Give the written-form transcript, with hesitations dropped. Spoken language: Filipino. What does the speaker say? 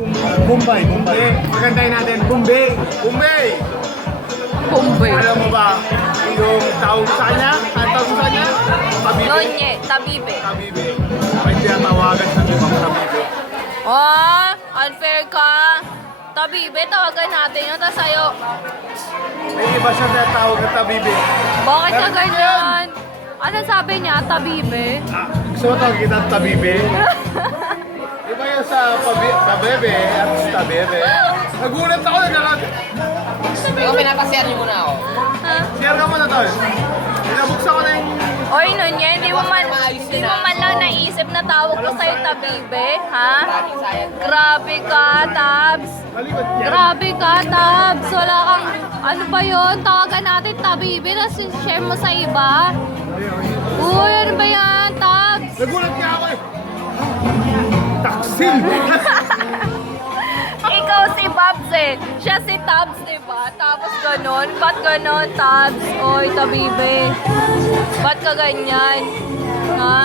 Bombay. Magandahin natin. Bombay. Bombay. Alam mo ba, yung tawag sa kanya? Ang tawag sa kanya? Tabibe. Nonye, tabibe. Tabibe. May tinatawagan sa ibang tabibe. Oh, unfair ka. Tabibe, tawagan natin yun. Tapos sa'yo, May iba siya na tawag na tabibe. bakit ka ganyan? Ano sabi niya, tabibe? Gusto mo tawag kita tabibe? Iba yun sa tabebe at tabebe. Nagulat ako na lang. Ikaw, pinapasyan niyo muna ako. Ha? Share ka muna tol. Pinabuksan ko na yung... Oy, Nonye, hindi mo man lang naisip na tawag ko sa'yo tabibe, ha? Grabe ka, Tabs. Malibat yan. Grabe ka, Tabs. Wala kang, ano ba yun? Tawagan natin tabibe, tapos share mo sa iba. Uy, ano ba yan, Tabs? Nagulat nga ako eh. Taksil! Ikaw si Babs eh. Siya si Tabs, diba? Tapos ganon. Ba't ganon, Tabs? Oy, tabibe. Ba't ka ganyan? Ha?